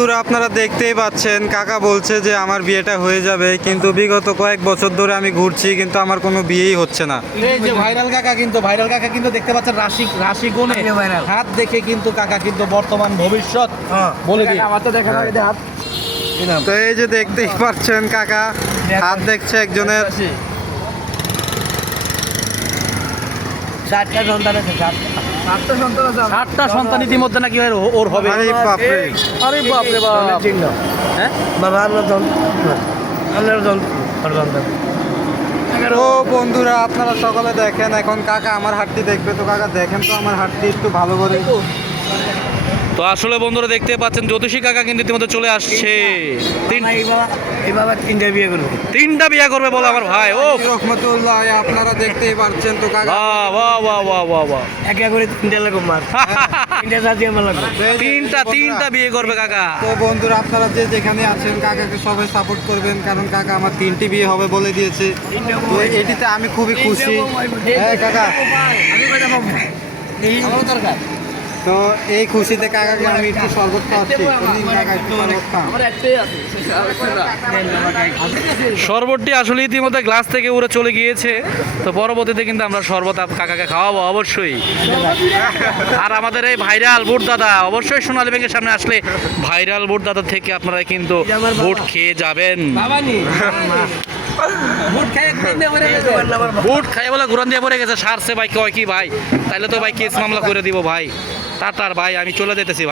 বন্ধুরা আপনারা দেখতেই পাচ্ছেন কাকা বলছে যে আমার বিয়েটা হয়ে যাবে, কিন্তু বিগত কয়েক বছর ধরে আমি ঘুরছি কিন্তু আমার কোনো বিয়েই হচ্ছে না। এই যে ভাইরাল কাকা কিন্তু দেখতে পাচ্ছেন রাশি গুণে হাত দেখে কিন্তু কাকা কিন্তু বর্তমান ভবিষ্যৎ বলে দিই। আমার তো দেখা লাগে হাত। তো এই যে দেখতেই পাচ্ছেন কাকা হাত দেখছে একজনের। সাতটা সন্তান ইতিমধ্যে নাকি ওর হবে। আরে বাপরে। আরে বাপরে বাপ। হ্যাঁ তো বন্ধুরা আপনারা সকলে দেখেন, এখন কাকা আমার হাতটি দেখবে। তো কাকা দেখেন তো আমার হাতটি একটু ভালো করে। তো আসলে বন্ধুরা দেখতে পাচ্ছেন জ্যোতিষী কাকা কিন্তু ইতিমধ্যে চলে আসছে। তিনটা বিয়ে করবে বলে আমার ভাই। ও রহমতুল্লাহ, আপনারা দেখতেই পাচ্ছেন তো কাকা। বাহ বাহ বাহ বাহ বাহ বাহ। তিনটা বিয়ে করবে কাকা। তো বন্ধুরা আপনারা যে যেখানে আছেন কাকাকে সবাই সাপোর্ট করবেন, কারণ কাকা আমার 3টি বিয়ে হবে বলে দিয়েছে। তো এটিতে আমি খুবই খুশি। হ্যাঁ কাকা, তো এই খুশিতে কাকাকে আমি একটু শরবত খাওয়াচ্ছি। কাকা একটু শরবত খান। শরবতটি আসলে ইতিমধ্যে গ্লাস থেকে উড়ে চলে গিয়েছে। তো পরবর্তীতে কিন্তু আমরা শরবত কাকাকে খাওয়াবো অবশ্যই। আর আমাদের এই ভাইরাল বুট দাদা, অবশ্যই সোনালী ব্যাংকের সামনে আসলে ভাইরাল বুট দাদা থেকে আপনারা কিন্তু বুট খেয়ে যাবেন। বুট খাই বলে ঘুরান দিয়ে পড়ে গেছে, সারছে ভাই। কয় কি ভাই, তাইলে তো ভাই কেস মামলা করে দিব ভাই। টাটার ভাই, আমি চলে যেতেছি।